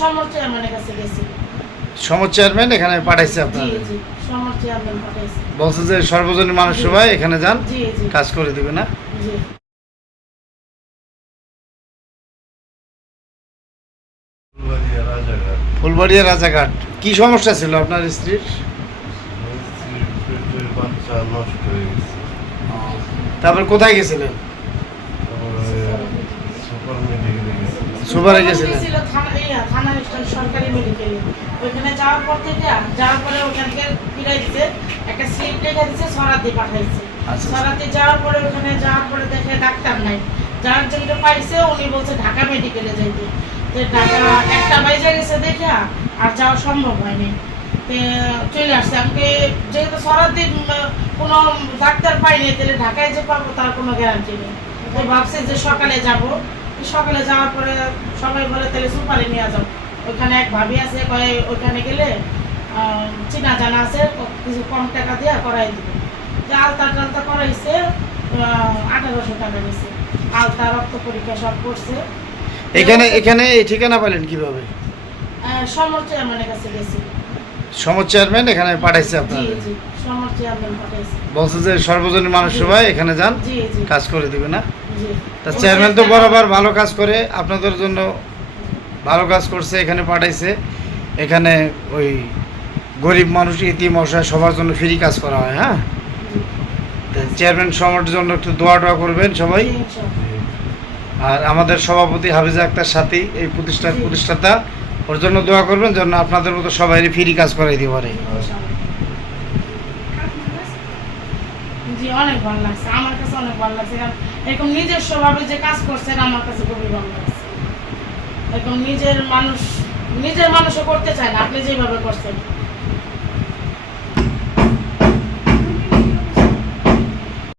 সমর চেয়ারম্যানের কাছে গেছি। সমর চেয়ারম্যান এখানে পাঠাইছে জি আপনাদের? জি, সমর চেয়ারম্যান পাঠাইছে। বলছে যে সর্বজনীন মানুষ সবাই এখানে যান, জি জি কাজ করে দিবে না? জি। ফুলবাড়িয়া রাজাঘাট। ফুলবাড়িয়া রাজাঘাট। কি সমস্যা ছিল আপনার স্ত্রীর? স্ত্রীর পেটের বাচ্চা নষ্ট হয়ে গেছে। তারপর কোথায় গেছিলেন? তারপরে সুপার মেডিকেলে গেছে। সুপারে গেছিলেন? ছিল থানা সরকারি মেডিকেলে। ওইখানে যাওয়ার পর থেকে যাওয়ার পরে ওখান থেকে ফিরাই দিছে, একটা স্লিপ লেখা দিছে, সরাতে পাঠাইছে। আচ্ছা। সরাতে যাওয়ার পরে ওখানে যাওয়ার পরে দেখে ডাক্তার নাই, যার জন্য পাইছে উনি বলছে ঢাকা মেডিকেলে যাইতে। তো ঢাকা একটা বাইজে গেছে দেখে আর যাওয়া সম্ভব হয়নি। তো চলে আসছে। আমাকে যেহেতু সরাতে কোনো ডাক্তার পাইনি, তাহলে ঢাকায় যে পাবো তার কোনো গ্যারান্টি নেই। তো ভাবছে যে সকালে যাব। সকালে যাওয়ার পরে সবাই বলে তাহলে সুপারে নিয়ে যাও। ওইখানে এক ভাবি আছে, কয় ওইখানে গেলে চিনা জানা আছে, কিছু কম টাকা দিয়ে করাই দিবে। যে আলতা টালতা করাইছে, 1800 টাকা নিয়েছে। আলতা, রক্ত পরীক্ষা সব করছে। এখানে এই ঠিকানা পেলেন কিভাবে? সমর চেয়ারম্যানের কাছে গেছি। সমর চেয়ারম্যান এখানে পাঠাইছে জি আপনাদের? জি, সমর চেয়ারম্যান পাঠাইছে। বলছে যে সর্বজনীন মানুষ সবাই এখানে যান, জি জি কাজ করে দিবে না? জি। তা চেয়ারম্যান তো বরাবর ভালো কাজ করে, আপনাদের জন্য ভালো কাজ করছে, এখানে পাঠাইছে। এখানে ওই গরিব মানুষ, ইতিম অসহায় সবার জন্য ফ্রি কাজ করা হয়। হ্যাঁ, চেয়ারম্যান সমাজের জন্য একটু দোয়া টোয়া করবেন সবাই। জি, ইনশাআল্লাহ। আর আমাদের সভাপতি হাফিজা আক্তার সাথী, এই প্রতিষ্ঠাতা, ওর জন্য দোয়া করবেন যেন আপনাদের মতো সবাই ফ্রি কাজ করাই দিতে পারে। জি, অনেক ভালো লাগছে, আমার কাছে অনেক ভালো লাগছে। কারণ এরকম নিজস্ব ভাবে যে কাজ করছেন আমার কাছে খুবই ভালো লাগছে। এরকম নিজের মানুষও করতে চায় না, আপনি যেভাবে করছেন।